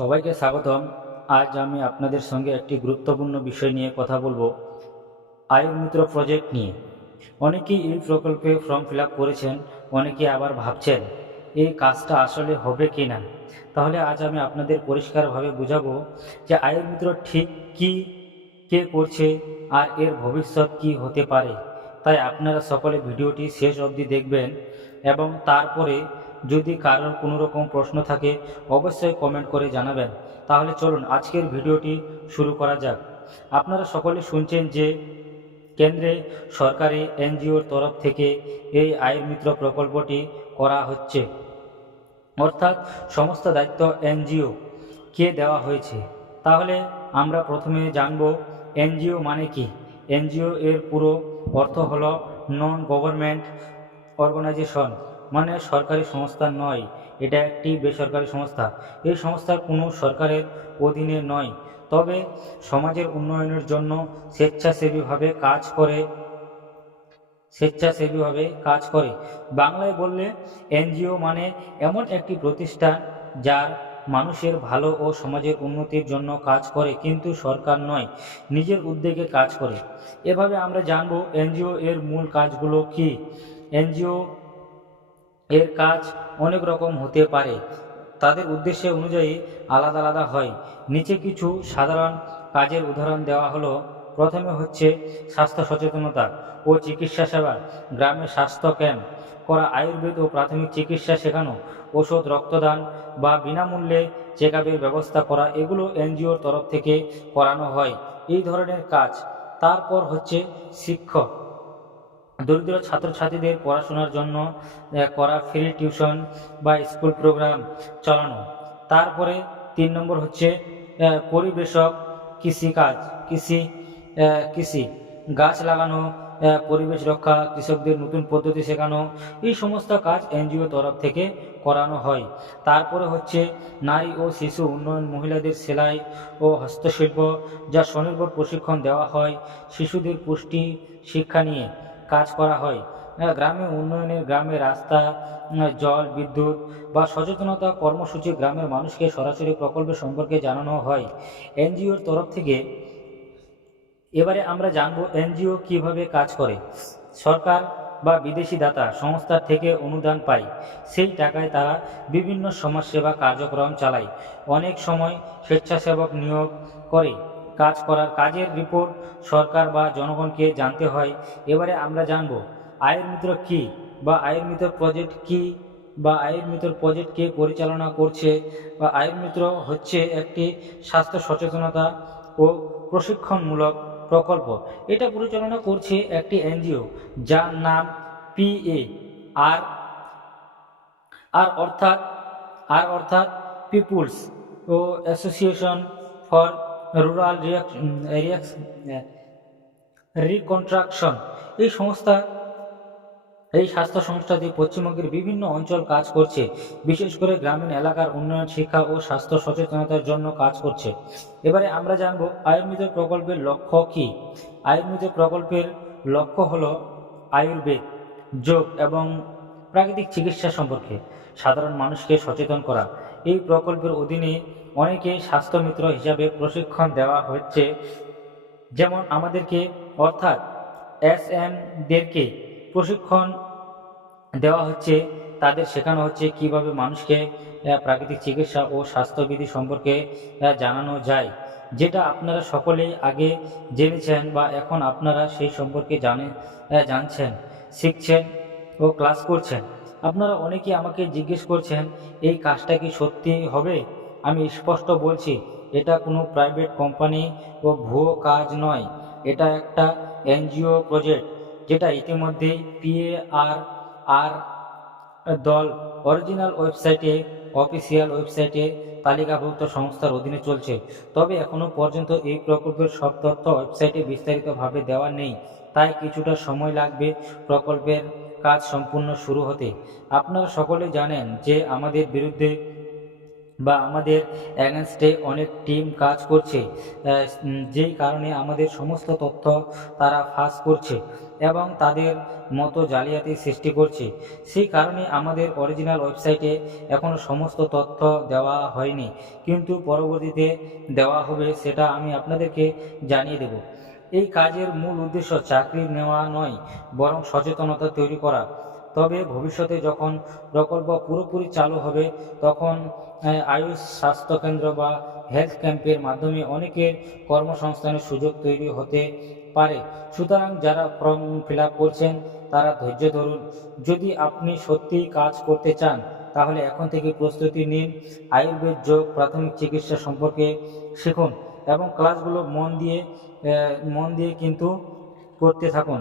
সবাইকে স্বাগতম। আজ আমি আপনাদের সঙ্গে একটি গুরুত্বপূর্ণ বিষয় নিয়ে কথা বলব, আয়ুর মিত্র প্রজেক্ট নিয়ে। অনেকেই এই প্রকল্পে ফর্ম ফিল করেছেন অনেকে আবার ভাবছেন, এই কাজটা আসলে হবে কি না? তাহলে আজ আমি আপনাদের পরিষ্কারভাবে বুঝাবো যে আয়ুর মিত্র ঠিক কি, কে করছে আর এর ভবিষ্যৎ কি হতে পারে। তাই আপনারা সকলে ভিডিওটি শেষ অবধি দেখবেন এবং তারপরে যদি কারোর কোনো রকম প্রশ্ন থাকে, অবশ্যই কমেন্ট করে জানাবেন। তাহলে চলুন আজকের ভিডিওটি শুরু করা যাক। আপনারা সকলে শুনছেন যে কেন্দ্রে সরকারি এনজিওর তরফ থেকে এই আয়ের মিত্র প্রকল্পটি করা হচ্ছে। অর্থাৎ সমস্ত দায়িত্ব এনজিও কে দেওয়া হয়েছে? তাহলে আমরা প্রথমে জানব এনজিও মানে কি? এনজিও এর পুরো অর্থ হলো নন গভর্নমেন্ট অর্গানাইজেশন মানে সরকারি সংস্থা নয়, এটা একটি বেসরকারি সংস্থা। এই সংস্থা কোনো সরকারের অধীনে নয়, তবে সমাজের উন্নয়নের জন্য স্বেচ্ছাসেবীভাবে কাজ করে, স্বেচ্ছাসেবীভাবে কাজ করে। বাংলায় বললে এনজিও মানে এমন একটি প্রতিষ্ঠান যার মানুষের ভালো ও সমাজের উন্নতির জন্য কাজ করে, কিন্তু সরকার নয়, নিজের উদ্যোগে কাজ করে। এভাবে আমরা জানব এনজিও এর মূল কাজগুলো কি। এনজিও এর কাজ অনেক রকম হতে পারে। তাদের উদ্দেশ্য অনুযায়ী আলাদা আলাদা হয়। নিচে কিছু সাধারণ কাজের উদাহরণ দেওয়া হলো, প্রথমে হচ্ছে স্বাস্থ্য সচেতনতা ও চিকিৎসা সেবা, গ্রামে স্বাস্থ্য ক্যাম্প, করা আয়ুর্বেদ ও প্রাথমিক চিকিৎসা শেখানো, ওষুধ, রক্তদান বা বিনামূল্যে চেক ব্যবস্থা করা, এগুলো এনজিওর তরফ থেকে করানো হয়। এই ধরনের কাজ। তারপর হচ্ছে শিক্ষক। দরিদ্র ছাত্রছাত্রীদের পড়াশোনার জন্য করা ফ্রি টিউশন বা স্কুল প্রোগ্রাম চালানো। তারপরে তিন নম্বর হচ্ছে পরিবেশক কৃষিকাজ, কৃষি কৃষি। গাছ লাগানো পরিবেশ রক্ষা, কৃষকদের নতুন পদ্ধতি শেখানো, এই সমস্ত কাজ এনজিও তরফ থেকে করানো হয়। তারপরে হচ্ছে, নারী ও শিশু উন্নয়ন, মহিলাদের সেলাই ও হস্তশিল্প, যা স্বনির্ভর প্রশিক্ষণ দেওয়া হয় শিশুদের পুষ্টি শিক্ষা নিয়ে। কাজ করা হয়। গ্রামে উন্নয়নের গ্রামে রাস্তা জল, বিদ্যুৎ বা সচেতনতা কর্মসূচি গ্রামের মানুষকে সরাসরি প্রকল্প সম্পর্কে জানানো হয়। এনজিওর তরফ থেকে এবারে আমরা জানব এনজিও কীভাবে কাজ করে। সরকার বা বিদেশি দাতা সংস্থার থেকে অনুদান পায়। সেই টাকায় তারা বিভিন্ন সমাজসেবা কার্যক্রম চালায়। অনেক সময় স্বেচ্ছাসেবক নিয়োগ করে। কাজ করার কাজের রিপোর্ট সরকার বা জনগণকে জানতে হয়। এবারে আমরা জানব আয়ের মিত্র কি বা আয়ের মিত্র প্রজেক্ট কি বা আয়ের মিত্র প্রজেক্ট কে পরিচালনা করছে বা আয়ের মিত্র হচ্ছে একটি স্বাস্থ্য সচেতনতা ও প্রশিক্ষণমূলক প্রকল্প। এটা পরিচালনা করছে একটি এনজিও যার নাম পিএ আর আর অর্থাৎ আর অর্থাৎ পিপুলস ও অ্যাসোসিয়েশন ফর রুরাল রিকনস্ট্রাকশন এই সংস্থা, এই স্বাস্থ্য সংস্থাটি পশ্চিমবঙ্গের বিভিন্ন অঞ্চল কাজ করছে। বিশেষ করে গ্রামীণ এলাকার উন্নয়ন, শিক্ষা ও স্বাস্থ্য সচেতনতার জন্য কাজ করছে। এবারে আমরা জানব আয়ুর্বেদ প্রকল্পের লক্ষ্য কি? আয়ুর্বেদ প্রকল্পের লক্ষ্য হল আয়ুর্বেদ যোগ এবং প্রাকৃতিক চিকিৎসা সম্পর্কে। সাধারণ মানুষকে সচেতন করা। এই প্রকল্পের অধীনে অনেকে স্বাস্থ্যমিত্র হিসাবে প্রশিক্ষণ দেওয়া হচ্ছে। যেমন আমাদেরকে, অর্থাৎ এস এমদেরকে প্রশিক্ষণ দেওয়া হচ্ছে। তাদের শেখানো হচ্ছে কীভাবে মানুষকে প্রাকৃতিক চিকিৎসা ও স্বাস্থ্যবিধি সম্পর্কে জানানো যায়। যেটা আপনারা সকলেই আগে জেনেছেন বা এখন আপনারা সেই সম্পর্কে জানে জানছেন, শিখছেন ও ক্লাস করছেন। আপনারা অনেকেই আমাকে জিজ্ঞেস করছেন, এই কাজটা কি সত্যি হবে? আমি স্পষ্ট বলছি, এটা কোনো প্রাইভেট কোম্পানি ও ভুয়ো কাজ নয়। এটা একটা এনজিও প্রজেক্ট যেটা ইতিমধ্যেই পিএআর আর দল অরিজিনাল ওয়েবসাইটে অফিসিয়াল ওয়েবসাইটে তালিকাভুক্ত সংস্থার অধীনে চলছে। তবে এখনও পর্যন্ত এই প্রকল্পের সব তথ্য ওয়েবসাইটে বিস্তারিতভাবে দেওয়া নেই। তাই কিছুটা সময় লাগবে প্রকল্পের কাজ সম্পূর্ণ শুরু হতে আপনারা সকলে জানেন যে আমাদের বিরুদ্ধে বা আমাদের অ্যাগেনস্টে অনেক টিম কাজ করছে যেই কারণে আমাদের সমস্ত তথ্য তারা ফাঁস করছে এবং তাদের মতো জালিয়াতি সৃষ্টি করছে। সেই কারণে আমাদের অরিজিনাল ওয়েবসাইটে এখনও সমস্ত তথ্য দেওয়া হয়নি। কিন্তু পরবর্তীতে দেওয়া হবে সেটা আমি আপনাদেরকে জানিয়ে দেব। এই কাজের মূল উদ্দেশ্য চাকরি নেওয়া নয়, বরং সচেতনতা তৈরি করা। তবে ভবিষ্যতে যখন প্রকল্প পুরোপুরি চালু হবে, তখন আয়ুষ স্বাস্থ্যকেন্দ্র বা হেলথ ক্যাম্পের মাধ্যমে অনেকের কর্মসংস্থানের সুযোগ তৈরি হতে পারে। সুতরাং যারা ফর্ম ফিল করছেন, তারা ধৈর্য ধরুন। যদি আপনি সত্যিই কাজ করতে চান, তাহলে এখন থেকে প্রস্তুতি নিন। আয়ুর্বেদ যোগ প্রাথমিক চিকিৎসা সম্পর্কে শিখুন। এবং ক্লাসগুলো মন দিয়ে মন দিয়ে কিন্তু করতে থাকুন।